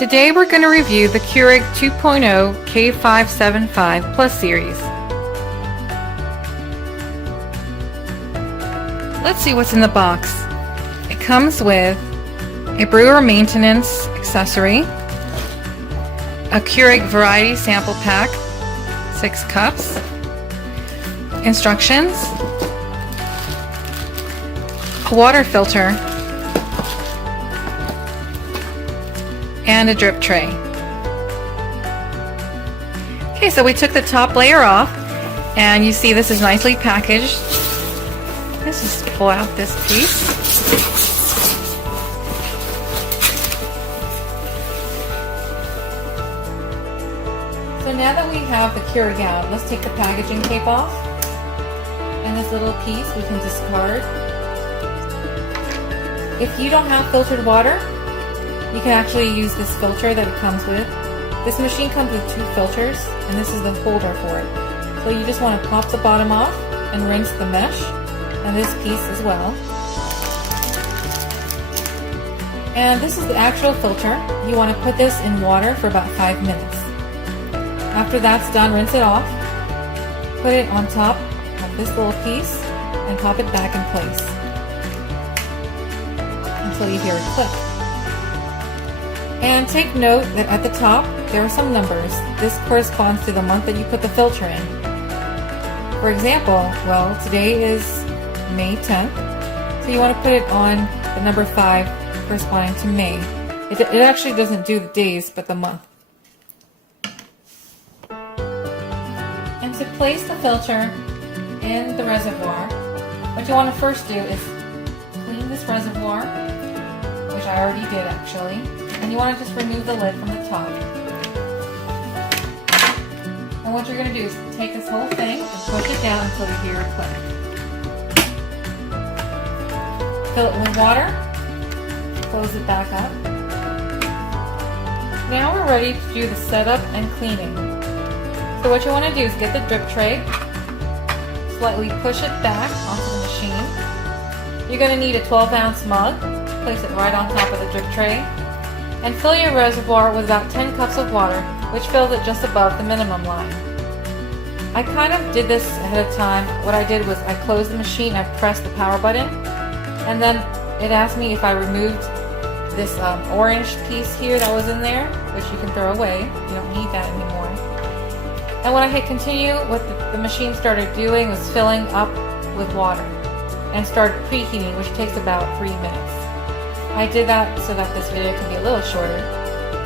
Today we're going to review the Keurig 2.0 K575 Plus series. Let's see what's in the box. It comes with a brewer maintenance accessory, a Keurig variety sample pack, 6 cups, instructions, a water filter, and a drip tray. Okay, so we took the top layer off, and you see this is nicely packaged. Let's just pull out this piece. So now that we have the Keurig out, let's take the packaging tape off. And this little piece we can discard. If you don't have filtered water, you can actually use this filter that it comes with. This machine comes with 2 filters, and this is the holder for it. So you just want to pop the bottom off and rinse the mesh, and this piece as well. And this is the actual filter. You want to put this in water for about 5 minutes. After that's done, rinse it off, put it on top of this little piece, and pop it back in place until you hear it click. And take note that at the top there are some numbers. This corresponds to the month that you put the filter in. For example, well, today is May 10th, so you want to put it on the number 5 corresponding to May. It actually doesn't do the days, but the month. And to place the filter in the reservoir, what you want to first do is clean this reservoir, which I already did actually. And you want to just remove the lid from the top. And what you're going to do is take this whole thing and push it down until you hear it click. Fill it with water, close it back up. Now we're ready to do the setup and cleaning. So what you want to do is get the drip tray, slightly push it back onto the machine. You're going to need a 12-ounce mug, place it right on top of the drip tray. And fill your reservoir with about 10 cups of water, which fills it just above the minimum line. I kind of did this ahead of time. What I did was I closed the machine, I pressed the power button, and then it asked me if I removed this orange piece here that was in there, which you can throw away. You don't need that anymore. And when I hit continue, what the machine started doing was filling up with water and started preheating, which takes about 3 minutes. I did that so that this video can be a little shorter.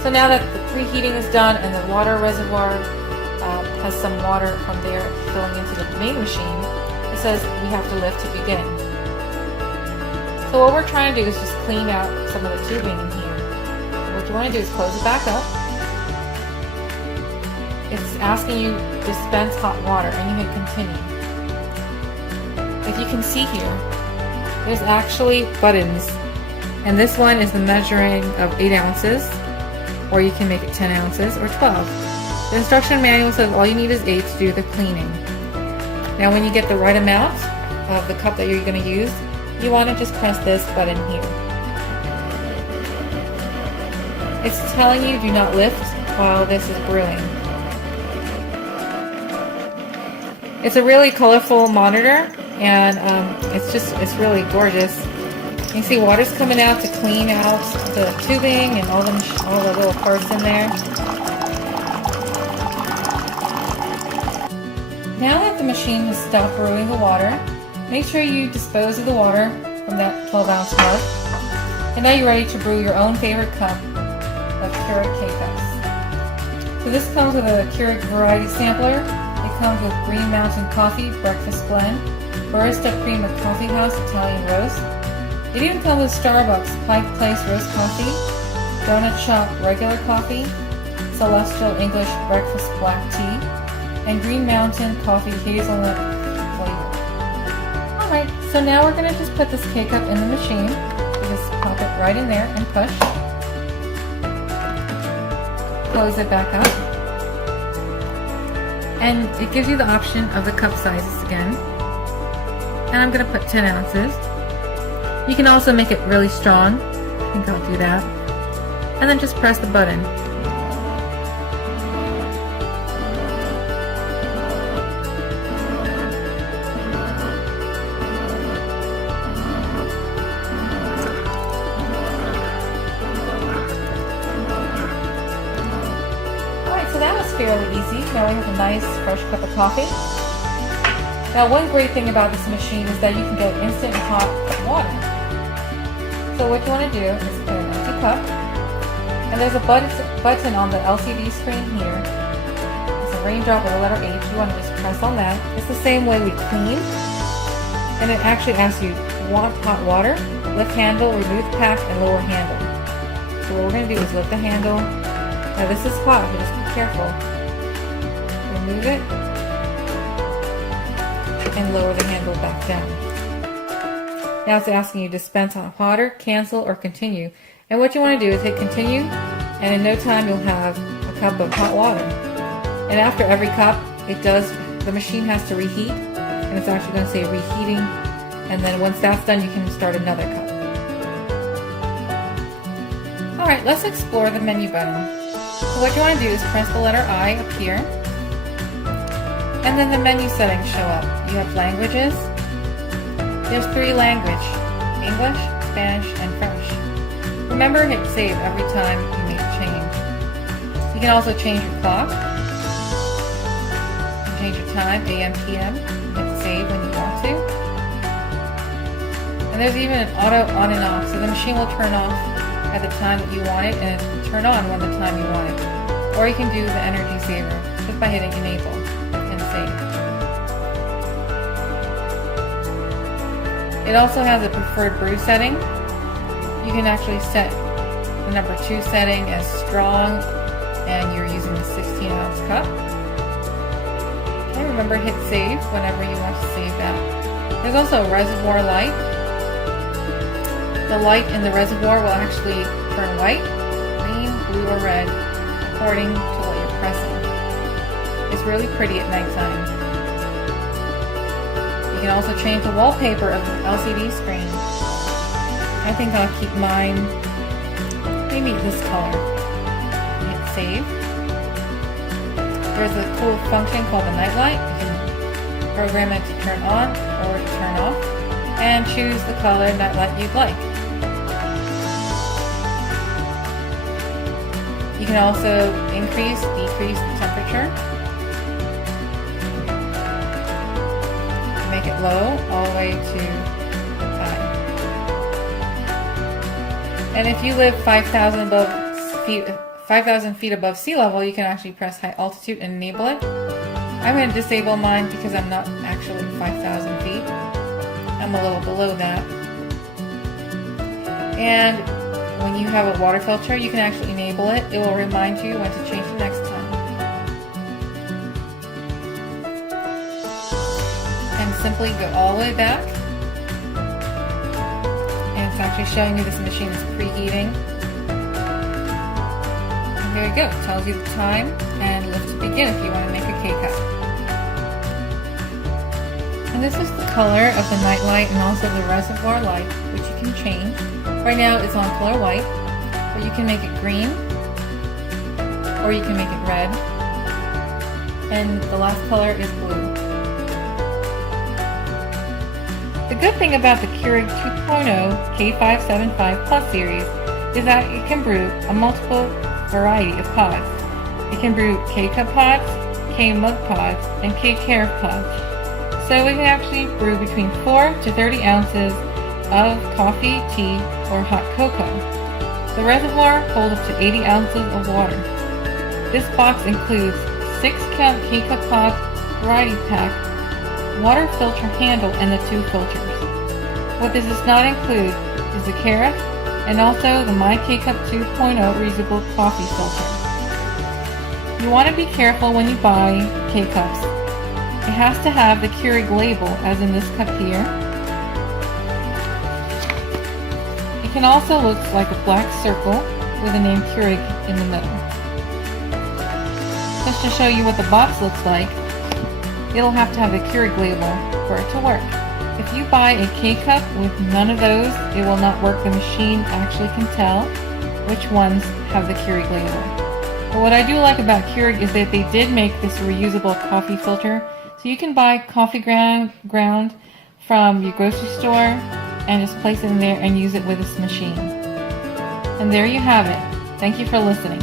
So now that the preheating is done and the water reservoir has some water from there filling into the main machine, it says we have to lift to begin. So what we're trying to do is just clean out some of the tubing in here. What you want to do is close it back up. It's asking you to dispense hot water, and you hit continue. If you can see here, there's actually buttons. And this one is the measuring of 8 ounces, or you can make it 10 ounces or 12. The instruction manual says all you need is 8 to do the cleaning. Now when you get the right amount of the cup that you're going to use, you want to just press this button here. It's telling you do not lift while this is brewing. It's a really colorful monitor, and it's really gorgeous. You can see water's coming out to clean out the tubing and all the little parts in there. Now that the machine has stopped brewing the water, make sure you dispose of the water from that 12-ounce mug. And now you're ready to brew your own favorite cup of Keurig K5. So this comes with a Keurig variety sampler. It comes with Green Mountain Coffee Breakfast Blend, Barista Cream of Coffee House Italian Roast. It even comes with Starbucks Pike Place Roast Coffee, Donut Shop Regular Coffee, Celestial English Breakfast Black Tea, and Green Mountain Coffee Hazelnut flavor. Alright, so now we're going to just put this K-Cup in the machine. You just pop it right in there and push. Close it back up. And it gives you the option of the cup sizes again. And I'm going to put 10 ounces. You can also make it really strong. I think I'll do that. and then just press the button. So that was fairly easy. Now we have a nice fresh cup of coffee. Now one great thing about this machine is that you can get instant hot water. So what you want to do is put an empty cup, and there's a button on the LCD screen here. It's a raindrop with a letter H. You want to just press on that. It's the same way we clean, and it actually asks you, want hot water? Lift handle, remove pack, and lower handle. So what we're going to do is lift the handle. Now this is hot, but just be careful. Remove it and lower the handle back down. Now it's asking you dispense hot water, cancel, or continue. And what you want to do is hit continue, and in no time you'll have a cup of hot water. And after every cup, the machine has to reheat, and it's actually going to say reheating, and then once that's done you can start another cup. Alright, let's explore the menu button. So what you want to do is press the letter I up here, and then the menu settings show up. You have languages. There's 3 languages: English, Spanish, and French. Remember, hit save every time you make a change. You can also change your clock. You can change your time, AM, PM. Hit save when you want to. And there's even an auto on and off, so the machine will turn off at the time that you want it, and it will turn on when the time you want it. Or you can do the energy saver just by hitting enable and save. It also has a preferred brew setting. You can actually set the number 2 setting as strong, and you're using the 16-ounce cup. Okay, remember, hit save whenever you want to save that. There's also a reservoir light. The light in the reservoir will actually turn white, green, blue, or red according to what you're pressing. It's really pretty at nighttime. You can also change the wallpaper of the LCD screen. I think I'll keep mine maybe this color. Hit save. There's a cool function called the night light. You can program it to turn on or to turn off, and choose the color night light you'd like. You can also increase, decrease the temperature. Make it low all the way to 5. And if you live 5,000 feet above sea level, you can actually press high altitude and enable it. I'm going to disable mine because I'm not actually 5,000 feet. I'm a little below that. And when you have a water filter, you can actually enable it. It will remind you when to change the next time. And simply go all the way back. And it's actually showing you this machine is preheating. And there you go. It tells you the time and lift to begin if you want to make a K-cup. And this is the color of the night light and also the reservoir light, which you can change. Right now it's on color white, but you can make it green, or you can make it red, and the last color is blue. The good thing about the Keurig 2.0 K575 Plus series is that it can brew a multiple variety of pods. It can brew K-cup pods, K-mug pods, and K-care pods. So we can actually brew between 4 to 30 ounces of coffee, tea, or hot cocoa. The reservoir holds up to 80 ounces of water. This box includes 6-count K-cup pods, variety pack, water filter handle, and the 2 filters. What this does not include is the carafe and also the My K-Cup 2.0 reusable coffee filter. You want to be careful when you buy K-cups. It has to have the Keurig label, as in this cup here. It can also look like a black circle with the name Keurig in the middle. Just to show you what the box looks like, it'll have to have the Keurig label for it to work. If you buy a K-cup with none of those, it will not work. The machine actually can tell. which ones have the Keurig label. But what I do like about Keurig is that they did make this reusable coffee filter, so you can buy coffee ground from your grocery store and just place it in there and use it with this machine. And there you have it. Thank you for listening.